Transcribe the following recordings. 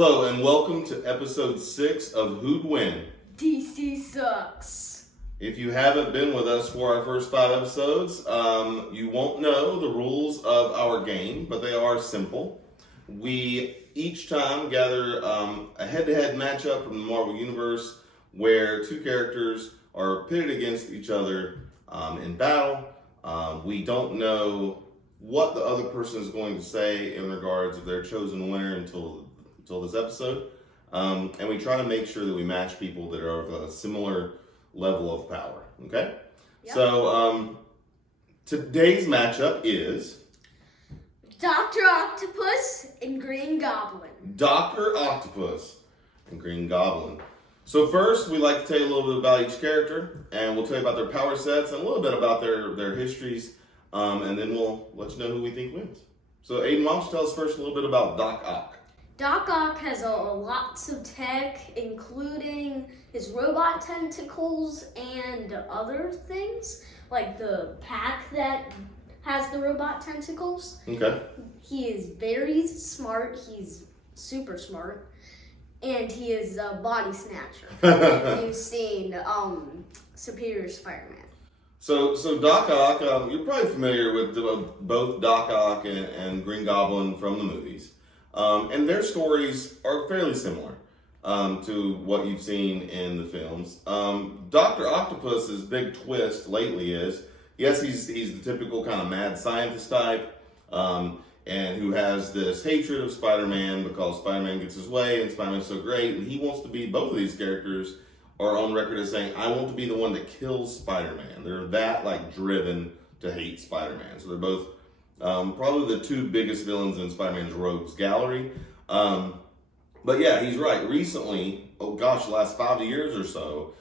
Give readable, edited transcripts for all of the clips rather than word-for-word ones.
Hello and welcome to episode 6 of Who'd Win? DC sucks. If you haven't been with us for our first 5 episodes, you won't know the rules of our game, but they are simple. We each time gather a head-to-head matchup from the Marvel Universe where two characters are pitted against each other in battle. We don't know what the other person is going to say in regards to their chosen winner until this episode. And we try to make sure that we match people that are of a similar level of power. Okay? Yep. So today's matchup is Dr. Octopus and Green Goblin. Dr. Octopus and Green Goblin. So first, we like to tell you a little bit about each character, and we'll tell you about their power sets and a little bit about their histories, and then we'll let you know who we think wins. So Aidan, why don't you tell us first a little bit about Doc Ock? Doc Ock has lots of tech, including his robot tentacles and other things, like the pack that has the robot tentacles. Okay. He is very smart. He's super smart. And he is a body snatcher. If you've seen Superior Spider-Man. So Doc Ock, you're probably familiar with both Doc Ock and Green Goblin from the movies. And their stories are fairly similar to what you've seen in the films. Dr. Octopus's big twist lately is, yes, he's the typical kind of mad scientist type, and who has this hatred of Spider-Man because Spider-Man gets his way and Spider-Man's so great, and he wants to be, both of these characters are on record as saying, I want to be the one that kills Spider-Man. They're that driven to hate Spider-Man. So they're both probably the two biggest villains in Spider-Man's rogues gallery. But yeah, he's right. Recently, the last 5 years or so,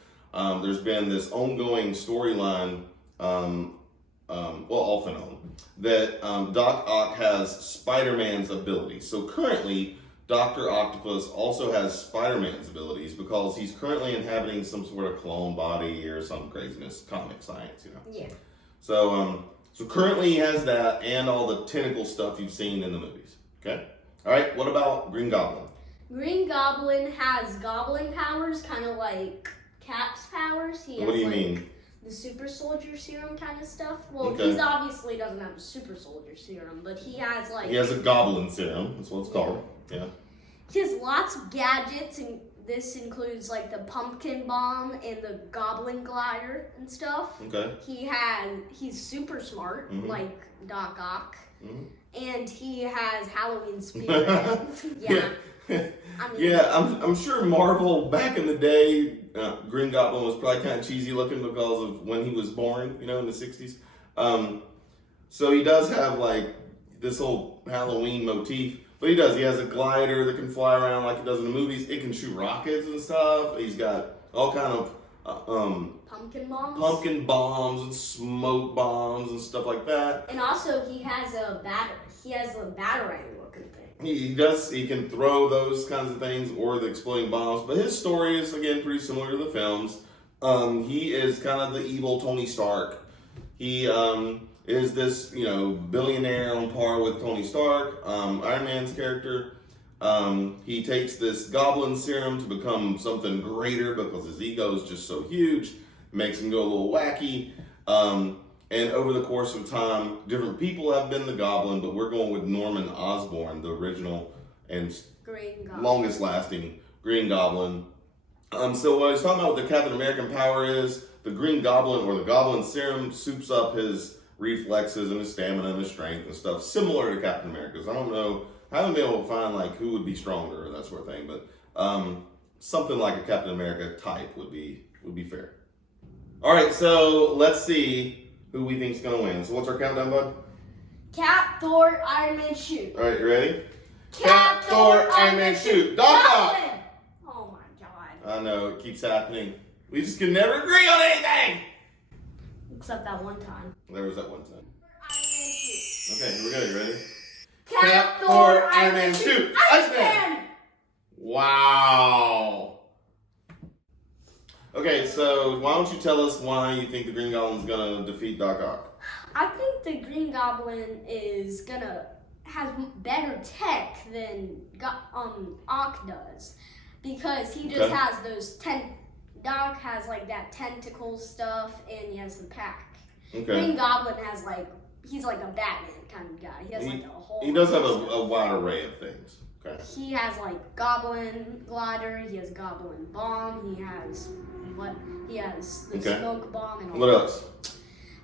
there's been this ongoing storyline, off and on, that Doc Ock has Spider-Man's abilities. So currently, Dr. Octopus also has Spider-Man's abilities because he's currently inhabiting some sort of clone body or some craziness, comic science, Yeah. So currently he has that and all the tentacle stuff you've seen in the movies. Okay? All right, what about Green Goblin? Green Goblin has goblin powers, kind of like Cap's powers. What do you mean? The super soldier serum kind of stuff. Well, Okay. He's obviously doesn't have a super soldier serum, but he has He has a goblin serum. That's what it's called. Yeah. He has lots of gadgets, and this includes like the pumpkin bomb and the goblin glider and stuff. Okay. He's super smart, Mm-hmm. like Doc Ock, Mm-hmm. and he has Halloween spirit. Yeah. I'm sure Marvel back in the day, Green Goblin was probably kind of cheesy looking because of when he was born, in the 60s. So he does have this whole Halloween motif, but he has a glider that can fly around like he does in the movies. It can shoot rockets and stuff. He's got all kind of pumpkin bombs and smoke bombs and stuff like that. And also he has a batarang looking thing. He does. He can throw those kinds of things or the exploding bombs. But his story is, again, pretty similar to the films. He is kind of the evil Tony Stark. He is this, billionaire on par with Tony Stark, Iron Man's character. He takes this goblin serum to become something greater because his ego is just so huge. Makes him go a little wacky. And over the course of time, different people have been the Goblin, but we're going with Norman Osborn, the original and longest lasting Green Goblin. So what I was talking about what the Captain American power is, the Green Goblin or the Goblin Serum soups up his reflexes and his stamina and his strength and stuff, similar to Captain America's. I don't know, I haven't been able to find who would be stronger or that sort of thing, but something like a Captain America type would be fair. All right, so let's see who we think's gonna win. So what's our countdown, bud? Cap, Thor, Iron Man, shoot. All right, you ready? Cap, Thor, Iron Man, shoot. Doc Ock! Oh my god. I know, it keeps happening. We just can never agree on anything! Except that one time. There was that one time. Iron Man, shoot. Okay, here we go, you ready? Cap, Thor, Iron Man, shoot. Iceman! Wow! Okay, so why don't you tell us why you think the Green Goblin's gonna defeat Doc Ock? I think the Green Goblin is gonna has better tech than Ock does, because he just has those Doc has like that tentacle stuff, and he has the pack. Okay. Green Goblin has he's like a Batman kind of guy. He has like a whole. He does have a wide array of things. Okay. He has like Goblin Glider. He has Goblin Bomb. He has the smoke bomb and all. What else?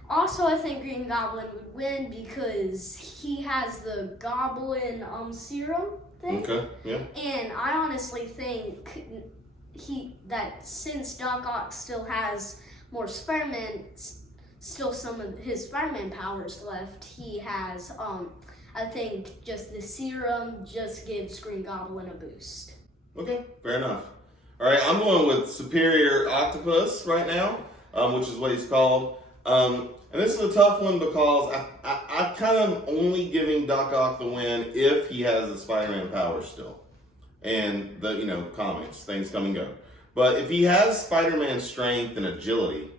Also, I think Green Goblin would win because he has the Goblin serum thing. Okay. Yeah. And I honestly think that since Doc Ock still has more Spider-Man, still some of his Spider-Man powers left, he has I think just the serum just gives Green Goblin a boost. Okay, fair enough. All right, I'm going with Superior Octopus right now, which is what he's called. And this is a tough one because I kind of only giving Doc Ock the win if he has the Spider-Man powers still. And the, comics, things come and go. But if he has Spider-Man's strength and agility,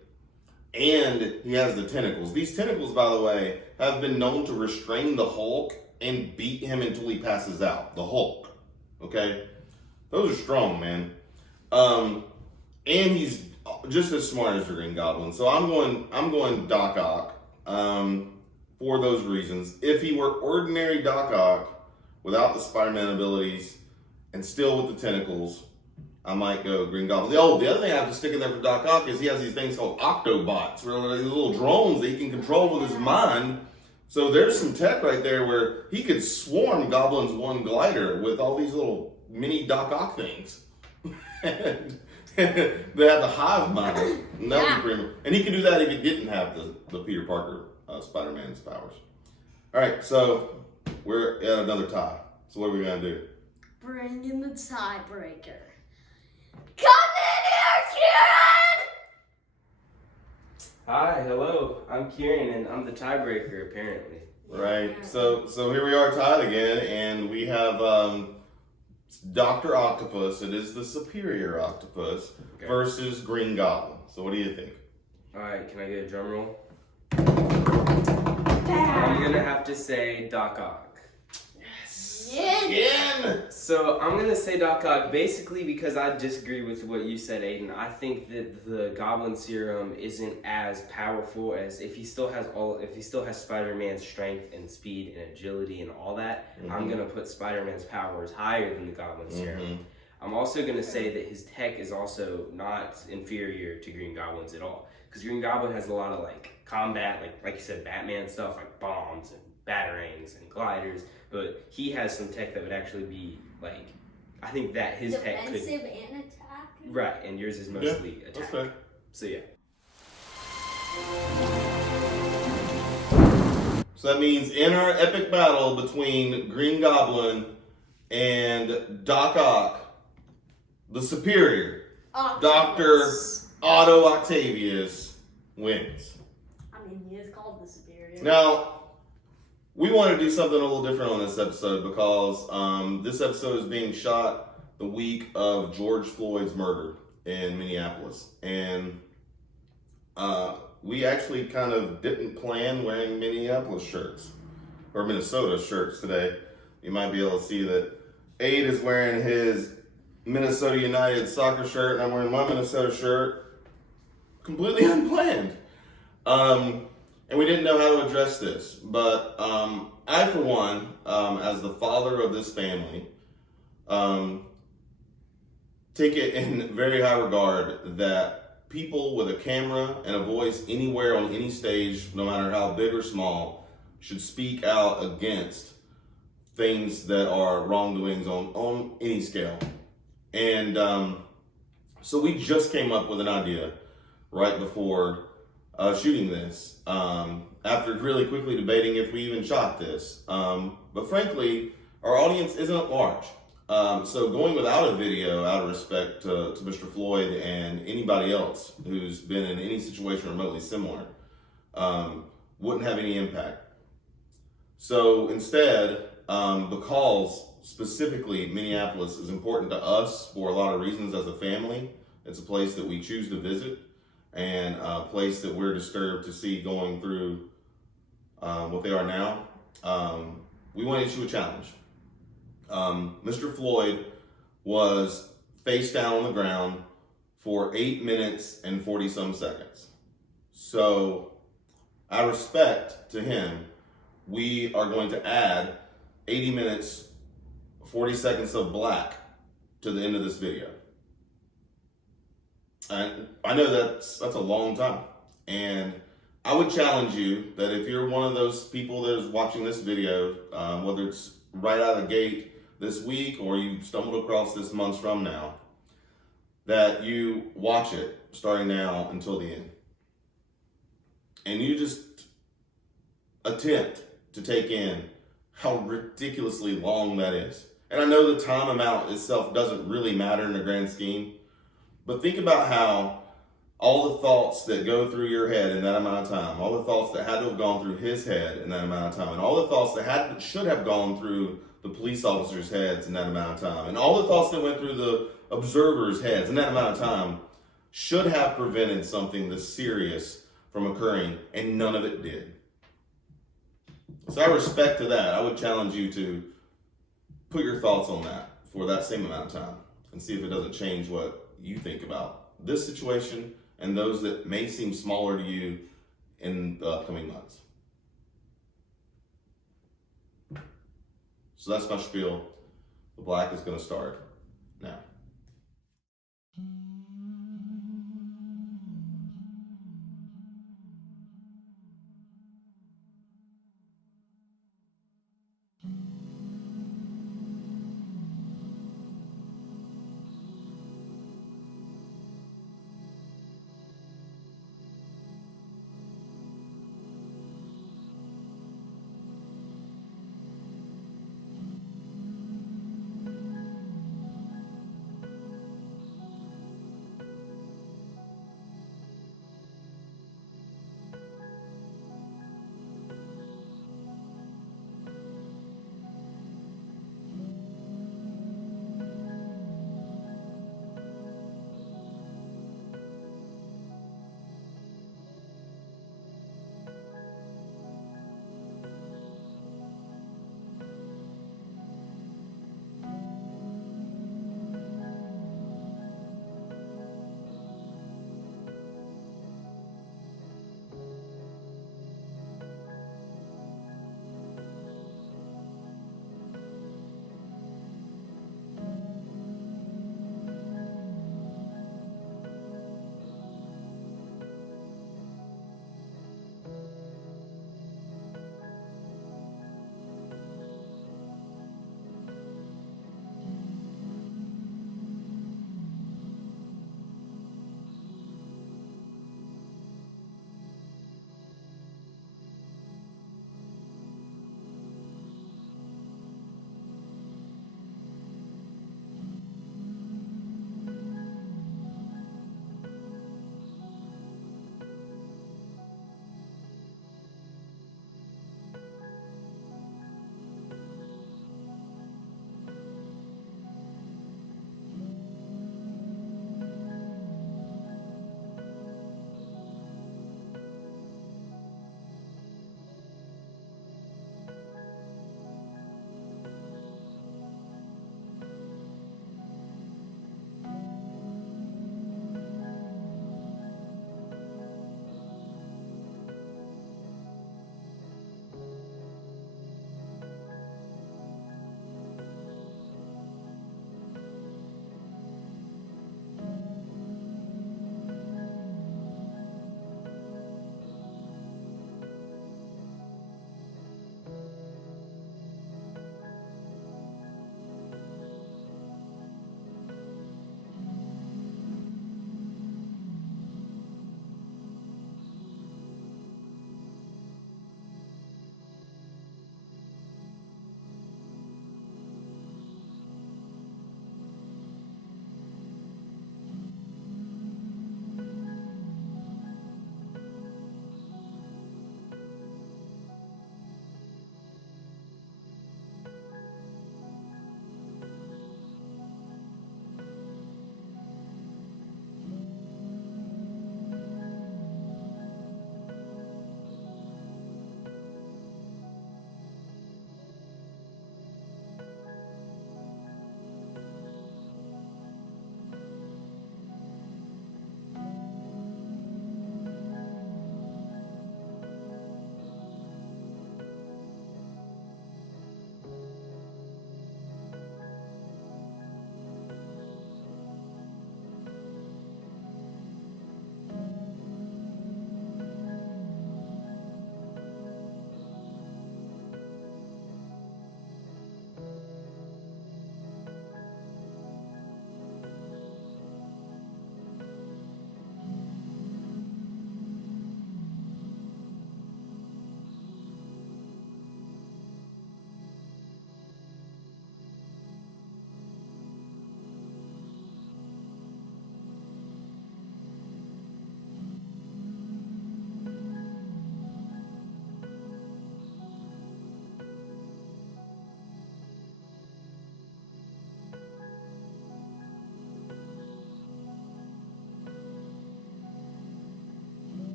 and he has the tentacles. These tentacles, by the way, have been known to restrain the Hulk and beat him until he passes out. The Hulk. Okay? Those are strong, man. And he's just as smart as the Green Goblin. So I'm going Doc Ock for those reasons. If he were ordinary Doc Ock without the Spider-Man abilities and still with the tentacles, I might go Green Goblin. Oh, the other thing I have to stick in there for Doc Ock is he has these things called Octobots, where they're these little drones that he can control with his mind. So there's some tech right there where he could swarm Goblin's one glider with all these little mini Doc Ock things. And they have the hive mind. And that would be pretty much. And he could do that if he didn't have the Peter Parker Spider-Man's powers. All right, so we're at another tie. So what are we going to do? Bring in the tiebreaker. Come in here, Kieran! Hi, hello. I'm Kieran, and I'm the tiebreaker, apparently. Right. So here we are tied again, and we have Dr. Octopus. It is the Superior Octopus versus Green Goblin. So what do you think? All right, can I get a drum roll? I'm going to have to say Doc Ock. Again! So I'm going to say Doc Ock basically because I disagree with what you said, Aidan. I think that the Goblin Serum isn't as powerful as if he still has Spider-Man's strength and speed and agility and all that. Mm-hmm. I'm going to put Spider-Man's powers higher than the Goblin Serum. Mm-hmm. I'm also going to say that his tech is also not inferior to Green Goblin's at all. Because Green Goblin has a lot of combat, like you said, Batman stuff, like bombs and batarangs and gliders. But he has some tech that would actually be I think that his tech could defensive and attack. Right, and yours is mostly attack. Okay. So yeah. So that means in our epic battle between Green Goblin and Doc Ock, the Superior, Dr. Otto Octavius wins. I mean, he is called the Superior. Now, we want to do something a little different on this episode because this episode is being shot the week of George Floyd's murder in Minneapolis. And we actually kind of didn't plan wearing Minneapolis shirts or Minnesota shirts today. You might be able to see that Aid is wearing his Minnesota United soccer shirt and I'm wearing my Minnesota shirt. Completely unplanned. And we didn't know how to address this, but I, for one, as the father of this family, take it in very high regard that people with a camera and a voice anywhere on any stage, no matter how big or small, should speak out against things that are wrongdoings on any scale. And so we just came up with an idea right before shooting this, after really quickly debating if we even shot this. But frankly, our audience isn't large. So going without a video out of respect to Mr. Floyd and anybody else who's been in any situation remotely similar wouldn't have any impact. So instead, because specifically Minneapolis is important to us for a lot of reasons as a family, it's a place that we choose to visit, and a place that we're disturbed to see going through what they are now. we want to issue a challenge. Mr. Floyd was face down on the ground for 8 minutes and 40 some seconds. So, out of respect to him, we are going to add 80 minutes, 40 seconds of black to the end of this video. And I know that's a long time. And I would challenge you that if you're one of those people that is watching this video, whether it's right out of the gate this week or you stumbled across this months from now, that you watch it starting now until the end. And you just attempt to take in how ridiculously long that is. And I know the time amount itself doesn't really matter in the grand scheme, but think about how all the thoughts that go through your head in that amount of time, all the thoughts that had to have gone through his head in that amount of time, and all the thoughts that should have gone through the police officers' heads in that amount of time, and all the thoughts that went through the observers' heads in that amount of time should have prevented something this serious from occurring, and none of it did. So out of respect to that, I would challenge you to put your thoughts on that for that same amount of time and see if it doesn't change what you think about this situation and those that may seem smaller to you in the upcoming months. So that's my spiel. The black is going to start now.